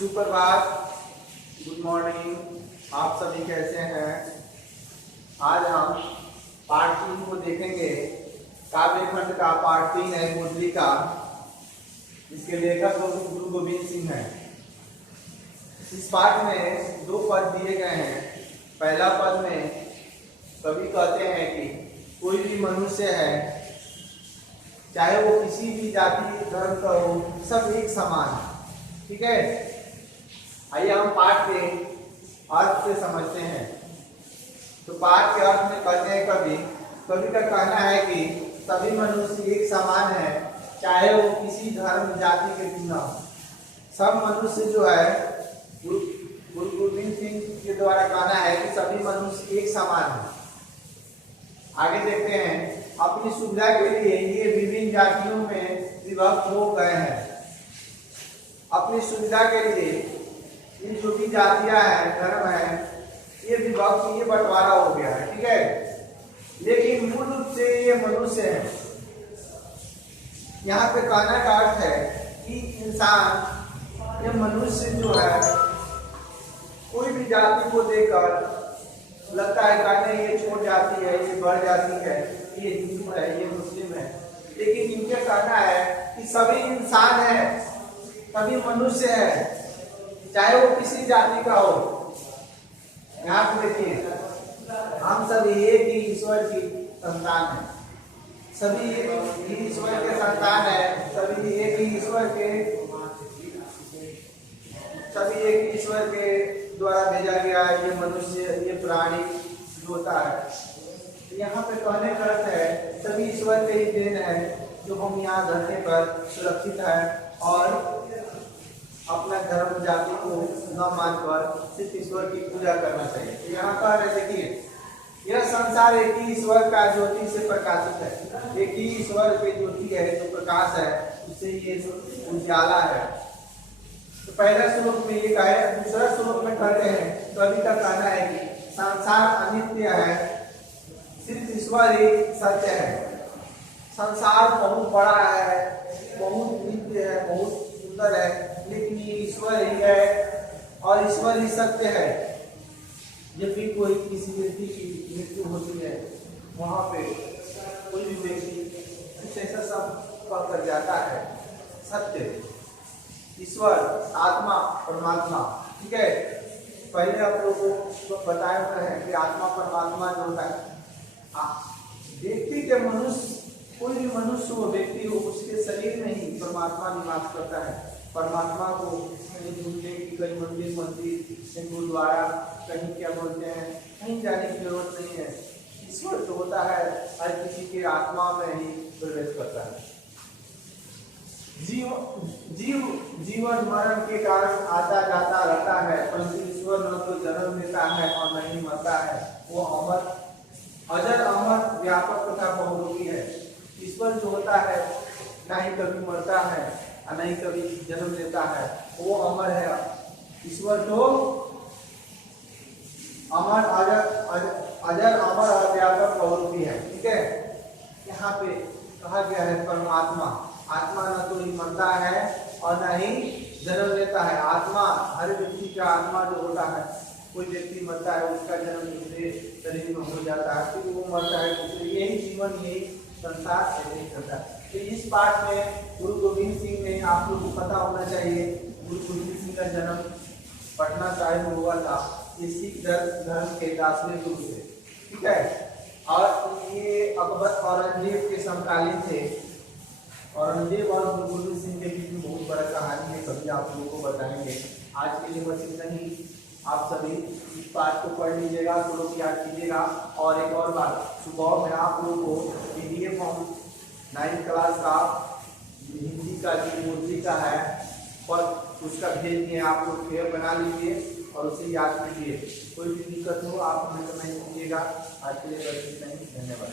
सुप्रभात, good morning. आप सभी कैसे हैं? आज हम पार्ट 3 को देखेंगे। काव्य खंड का पार्ट 3 है मुद्री का। इसके लेखक गुरु गोविंद सिंह हैं। इस पाठ में 2 पद दिए गए हैं। पहला पद में कवि कहते हैं कि कोई भी मनुष्य है, चाहे वो किसी भी जाति धर्म का हो, सब एक समान है। ठीक है, आइए हम पाठ के अर्थ से समझते हैं। तो पाठ के अर्थ में कहते हैं कवि का कहना है कि सभी मनुष्य एक समान है, चाहे वो किसी धर्म जाति के भी न हो। सब मनुष्य जो है, गुरु गोविंद सिंह के द्वारा कहना है कि सभी मनुष्य एक समान है। आगे देखते हैं, अपनी सुविधा के लिए ये विभिन्न जातियों में विभक्त हो गए हैं। अपनी सुविधा के लिए ये जो भी जातियां हैं, धर्म है, ये विभक्त, ये बंटवारा हो गया है। ठीक है, लेकिन मूल रूप से ये मनुष्य है। यहाँ पे कहने का अर्थ है कि इंसान, ये मनुष्य जो है, कोई भी जाति को देखकर लगता है कहने ये छोट जाति है, ये बड़ जाति है, ये हिंदू है, ये मुस्लिम है, लेकिन इनका कहना है कि सभी इंसान है, सभी मनुष्य है, चाहे वो किसी जाति का हो। यहाँ पे देखिए, हम सभी एक ही ईश्वर की संतान है, सभी एक ही ईश्वर के संतान है, सभी एक ही ईश्वर के द्वारा भेजा गया है। ये मनुष्य, ये प्राणी जो होता है, यहाँ पे कहने का अर्थ है सभी ईश्वर के ही देन है, जो हम यहाँ धरती पर सुरक्षित है और अपना धर्म जाति को न मानकर सिर्फ ईश्वर की पूजा करना चाहिए। तो यहाँ कह रहे, देखिए, यह संसार एक ही ईश्वर का ज्योति से प्रकाशित है। एक ही ईश्वर की ज्योति है, जो प्रकाश है, उससे ये उजाला है। तो पहला श्लोक में ये कहा, दूसरा श्लोक में कहते हैं, कवि का कहना है कि संसार अनित्य है, सिर्फ ईश्वर ही सत्य है। संसार बहुत बड़ा है, बहुत नित्य है, बहुत सुंदर है, लेकिन ये ईश्वर ही है और ईश्वर ही सत्य है। जब भी कोई किसी व्यक्ति की मृत्यु होती है, वहां पे कोई भी व्यक्ति कुछ ऐसा सब कहकर जाता है, सत्य, ईश्वर, आत्मा, परमात्मा। ठीक है, पहले आप लोगों को बताया हुआ है कि आत्मा परमात्मा जो होता है, व्यक्ति के मनुष्य, कोई भी मनुष्य हो, व्यक्ति हो, उसके शरीर में ही परमात्मा निवास करता है। परमात्मा को कहीं ढूंढने की, कहीं मंदिर, कहीं गुरुद्वारा, कहीं क्या बोलते हैं, कहीं जाने की जरूरत नहीं है। ईश्वर जो होता है, हर किसी के आत्मा में ही प्रवेश करता है। जीवन मरण के कारण आता जाता रहता है, परंतु ईश्वर न तो जन्म लेता है और न ही मरता है। वो अजर अमर, व्यापक तथा बहुरूपी है। ईश्वर जो होता है, न ही कभी मरता है और न ही कभी जन्म लेता है, वो अमर है। ईश्वर तो अमर, अजर अमर और व्यापक बहुरूपी है। ठीक है, यहाँ पे कहा गया है परमात्मा, आत्मा न तो ही मरता है और न ही जन्म लेता है। आत्मा, हर व्यक्ति का आत्मा जो होता है, कोई व्यक्ति मरता है, उसका जन्म दूसरे शरीर में हो जाता है, फिर वो मरता है, यही जीवन, यही संसार ऐसे चलता है। तो इस पाठ में गुरु गोविंद सिंह ने, आप लोग को पता होना चाहिए, गुरु गोविंद सिंह का जन्म पटना साहिब में हुआ था, सिख धर्म के 10वें गुरु से। ठीक है, और ये अकबर औरंगजेब के समकालीन थे। औरंगजेब और गुरु गोविंद सिंह के बीच में बहुत बड़ा कहानी है, कभी आप लोगों को बताएंगे। आज के लिए बस इतना ही। आप सभी इस पाठ को पढ़ लीजिएगा, श्लोक याद कीजिएगा। और एक और बात, सुबह में आप लोगों को PDF हम 9th क्लास का हिंदी का जो मुद्री का है, और उसका भेज दिए, आप लोग फेयर बना लीजिए और उसे याद कीजिए। कोई भी दिक्कत हो आप हमें कमेंट कीजिएगा। आज के लिए बस इतना ही, धन्यवाद।